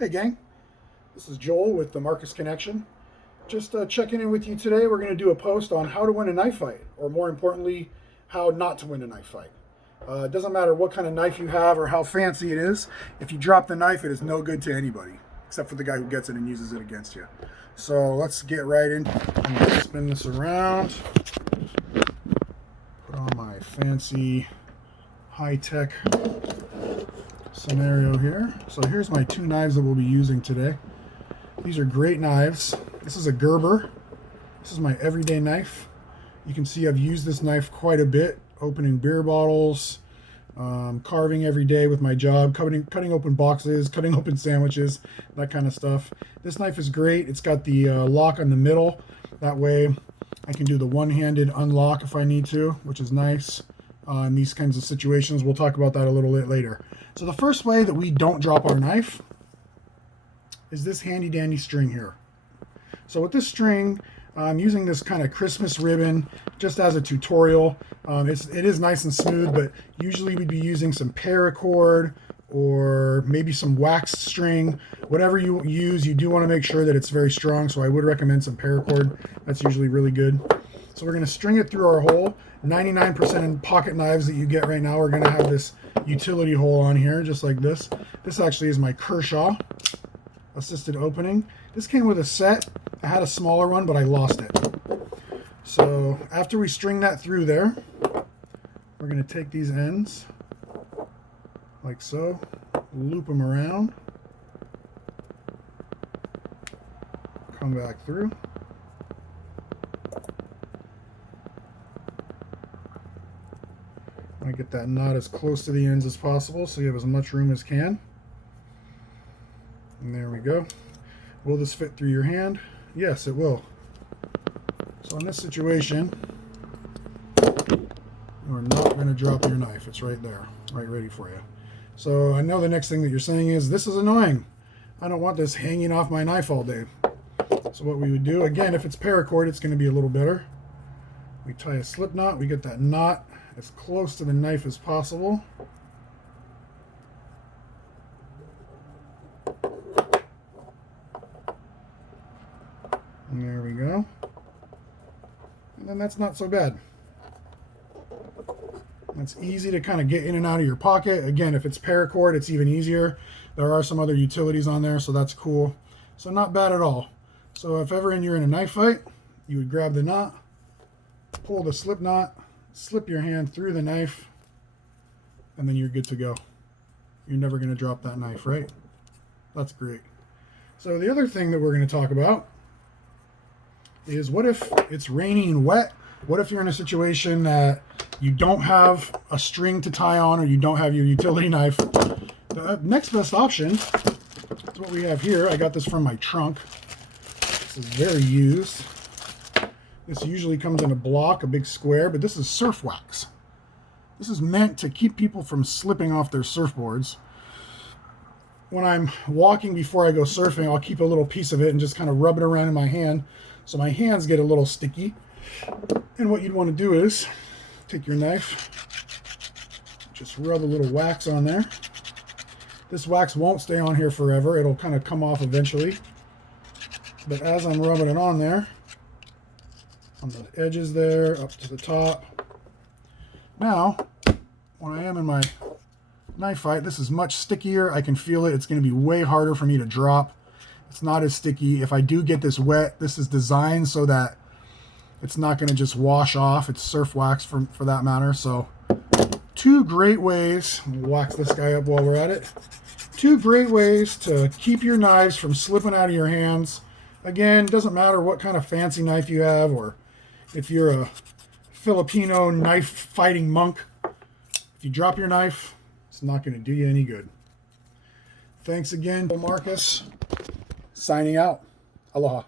Hey gang, this is Joel with the Marcus Connection. Just checking in with you today. We're going to do a post on how to win a knife fight, or more importantly, how not to win a knife fight. It doesn't matter what kind of knife you have or how fancy it is. If you drop the knife, it is no good to anybody, except for the guy who gets it and uses it against you. So let's get right in. I'm going to spin this around. Put on my fancy high-tech scenario here. So here's my two knives that we'll be using today. These are great knives. This is a Gerber. This is my everyday knife. You can see I've used this knife quite a bit, opening beer bottles, carving every day with my job, cutting open boxes, cutting open sandwiches, that kind of stuff. This knife is great. It's got the lock on the middle. That way I can do the one-handed unlock if I need to, which is nice in these kinds of situations. We'll talk about that a little bit later. So the first way that we don't drop our knife is this handy dandy string here. So with this string, I'm using this kind of Christmas ribbon just as a tutorial. It is nice and smooth, but usually we'd be using some paracord or maybe some wax string. Whatever you use, you do want to make sure that it's very strong, so I would recommend some paracord. That's usually really good. So we're going to string it through our hole. 99% in pocket knives that you get right now are going to have this utility hole on here, just like this. This actually is my Kershaw assisted opening. This came with a set. I had a smaller one, but I lost it. So after we string that through there, we're going to take these ends like so, loop them around, come back through. I get that knot as close to the ends as possible so you have as much room as can. And there we go. Will this fit through your hand? Yes, it will. So in this situation, you're not going to drop your knife. It's right there, right ready for you. So I know the next thing that you're saying is, this is annoying. I don't want this hanging off my knife all day. So what we would do, again, if it's paracord, it's going to be a little better. We tie a slip knot. We get that knot as close to the knife as possible. And there we go. And then that's not so bad. It's easy to kind of get in and out of your pocket. Again, if it's paracord, it's even easier. There are some other utilities on there, so that's cool. So not bad at all. So if ever you're in a knife fight, you would grab the knot, pull the slip knot, slip your hand through the knife, and then you're good to go. You're never going to drop that knife, right? That's great. So the other thing that we're going to talk about is, what if it's rainy and wet? What if you're in a situation that you don't have a string to tie on, or you don't have your utility knife? The next best option is what we have here. I got this from my trunk. This is very used. This usually comes in a block, a big square, but this is surf wax. This is meant to keep people from slipping off their surfboards. When I'm walking before I go surfing, I'll keep a little piece of it and just kind of rub it around in my hand, so my hands get a little sticky. And what you'd want to do is take your knife, just rub a little wax on there. This wax won't stay on here forever. It'll kind of come off eventually. But as I'm rubbing it on there, on the edges there, up to the top. Now, when I am in my knife fight, this is much stickier. I can feel it. It's going to be way harder for me to drop. It's not as sticky. If I do get this wet, this is designed so that it's not going to just wash off. It's surf wax for that matter. So two great ways, we'll wax this guy up while we're at it. Two great ways to keep your knives from slipping out of your hands. Again, doesn't matter what kind of fancy knife you have, or if you're a Filipino knife fighting monk. If you drop your knife, it's not going to do you any good. Thanks again, Marcus. Signing out. Aloha.